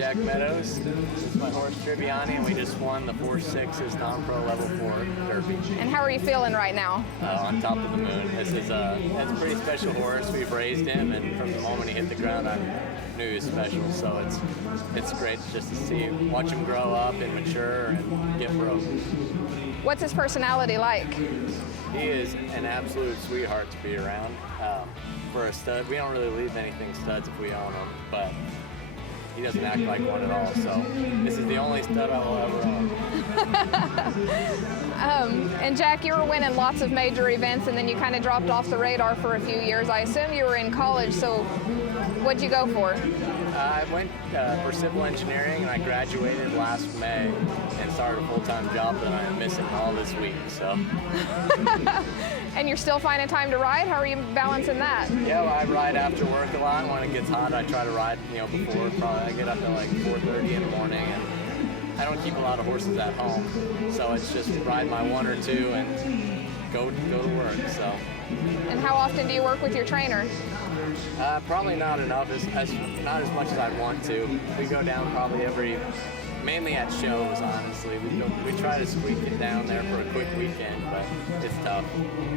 Jack Medows. This is my horse Triviani, and we just won the 4-6's non-pro level 4 Derby. And how are you feeling right now? On top of the moon. This is it's a pretty special horse. We've raised him, and from the moment he hit the ground, I knew he was special. So it's great just to watch him grow up and mature and get broke. What's his personality like? He is an absolute sweetheart to be around. For a stud, we don't really leave anything studs if we own them, but he doesn't act like one at all. So this is the only stud I will ever own. And Jack, you were winning lots of major events, and then you kind of dropped off the radar for a few years. I assume you were in college, so what'd you go for? I went for civil engineering, and I graduated last May and started a full-time job that I'm missing all this week. So. And you're still finding time to ride? How are you balancing that? Yeah, well, I ride after work a lot. When it gets hot, I try to ride, before. Probably I get up at like 4:30 in the morning, and I don't keep a lot of horses at home, so it's just ride my one or two and go to work. So. And how often do you work with your trainer? Probably not enough, not as much as I want to. We go down probably mainly at shows, honestly. We try to squeak it down there for a quick weekend, but it's tough.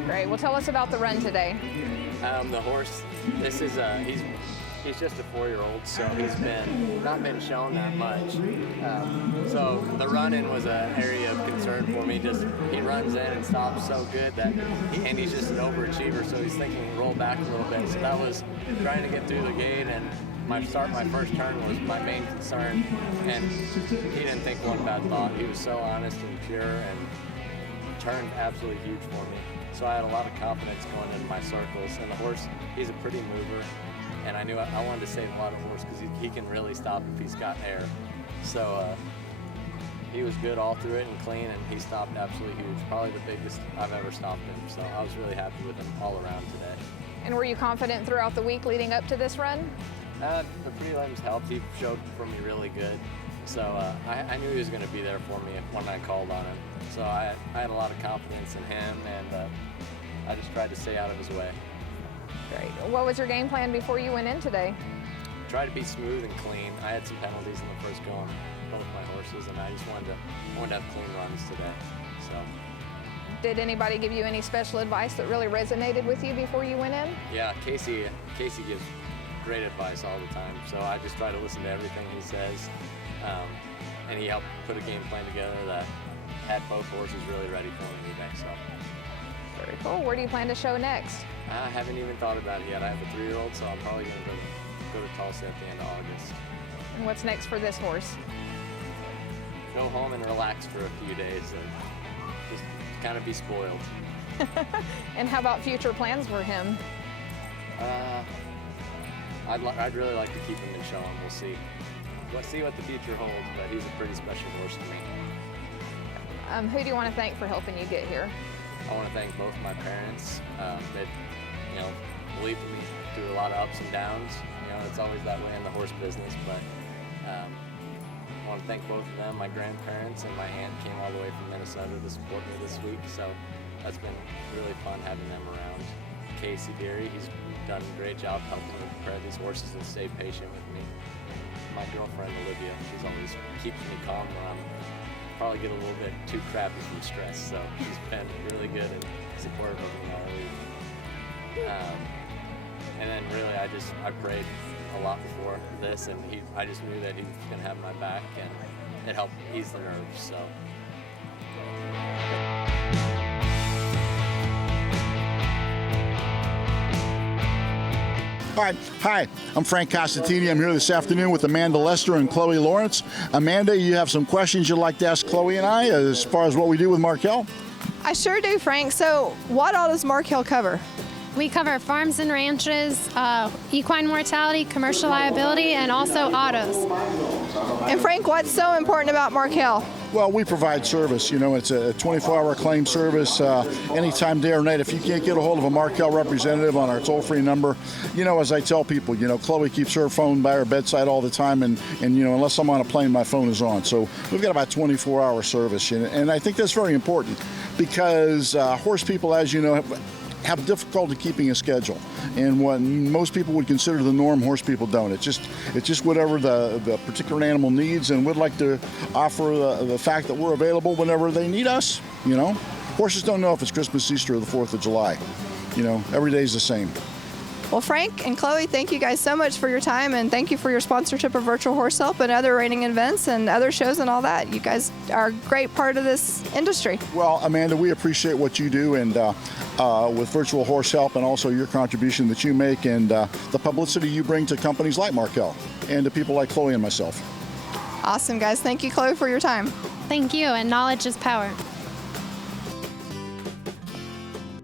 Great. Well, tell us about the run today. The horse, this is he's just a 4-year-old, so he's not been shown that much. So the run-in was an area of concern for me. He runs in and stops so good and he's just an overachiever, so he's thinking roll back a little bit. So that was trying to get through the gate, and my first turn was my main concern, and he didn't think one bad thought. He was so honest and pure, and turned absolutely huge for me. So I had a lot of confidence going into my circles, and the horse, he's a pretty mover, and I knew I wanted to save a lot of horse because he can really stop if he's got air. So he was good all through it and clean, and he stopped absolutely huge, probably the biggest I've ever stopped him. So I was really happy with him all around today. And were you confident throughout the week leading up to this run? The prelims helped. He showed for me really good. So I knew he was going to be there for me when I called on him. So I had a lot of confidence in him, and I just tried to stay out of his way. Great. What was your game plan before you went in today? Try to be smooth and clean. I had some penalties in the first go on both my horses, and I just wanted to have clean runs today. So. Did anybody give you any special advice that really resonated with you before you went in? Yeah, Casey gives great advice all the time, so I just try to listen to everything he says, and he helped put a game plan together that had both horses really ready for me today. So. Very cool. Where do you plan to show next? I haven't even thought about it yet. I have a 3-year-old, so I'm probably going to go to Tulsa at the end of August. And what's next for this horse? Go home and relax for a few days and just kind of be spoiled. And how about future plans for him? I'd really like to keep him in showing. We'll see. We'll see what the future holds, but he's a pretty special horse to me. Who do you want to thank for helping you get here? I want to thank both my parents. They, believed in me through a lot of ups and downs. It's always that way in the horse business, but I want to thank both of them. My grandparents and my aunt came all the way from Minnesota to support me this week, so that's been really fun having them around. Casey Geary, he's done a great job helping me prepare these horses and stay patient with me. My girlfriend Olivia, she's always keeps me calm when I'm probably get a little bit too crappy from stress, so she's been really good and supportive of me all week. And then really I prayed a lot before this, and I just knew that he was going to have my back, and it helped ease the nerves. So. All right. Hi, I'm Frank Costantini. I'm here this afternoon with Amanda Lester and Chloe Lawrence. Amanda, you have some questions you'd like to ask Chloe and I as far as what we do with Markel? I sure do, Frank. So what all does Markel cover? We cover farms and ranches, equine mortality, commercial liability, and also autos. And Frank, what's so important about Markel? Well, we provide service. It's a 24-hour claim service anytime, day or night. If you can't get a hold of a Markel representative on our toll-free number, as I tell people, Chloe keeps her phone by her bedside all the time, and unless I'm on a plane, my phone is on. So we've got about 24-hour service, and I think that's very important because horse people, as you know, have difficulty keeping a schedule. And what most people would consider the norm, horse people don't. It's just whatever the particular animal needs, and we'd like to offer the fact that we're available whenever they need us. You know, horses don't know if it's Christmas, Easter, or the 4th of July. You know, every day is the same. Well, Frank and Chloe, thank you guys so much for your time, and thank you for your sponsorship of Virtual Horse Help and other reining events and other shows and all that. You guys are a great part of this industry. Well, Amanda, we appreciate what you do, and with Virtual Horse Help, and also your contribution that you make, and the publicity you bring to companies like Markel and to people like Chloe and myself. Awesome, guys. Thank you, Chloe, for your time. Thank you, and knowledge is power.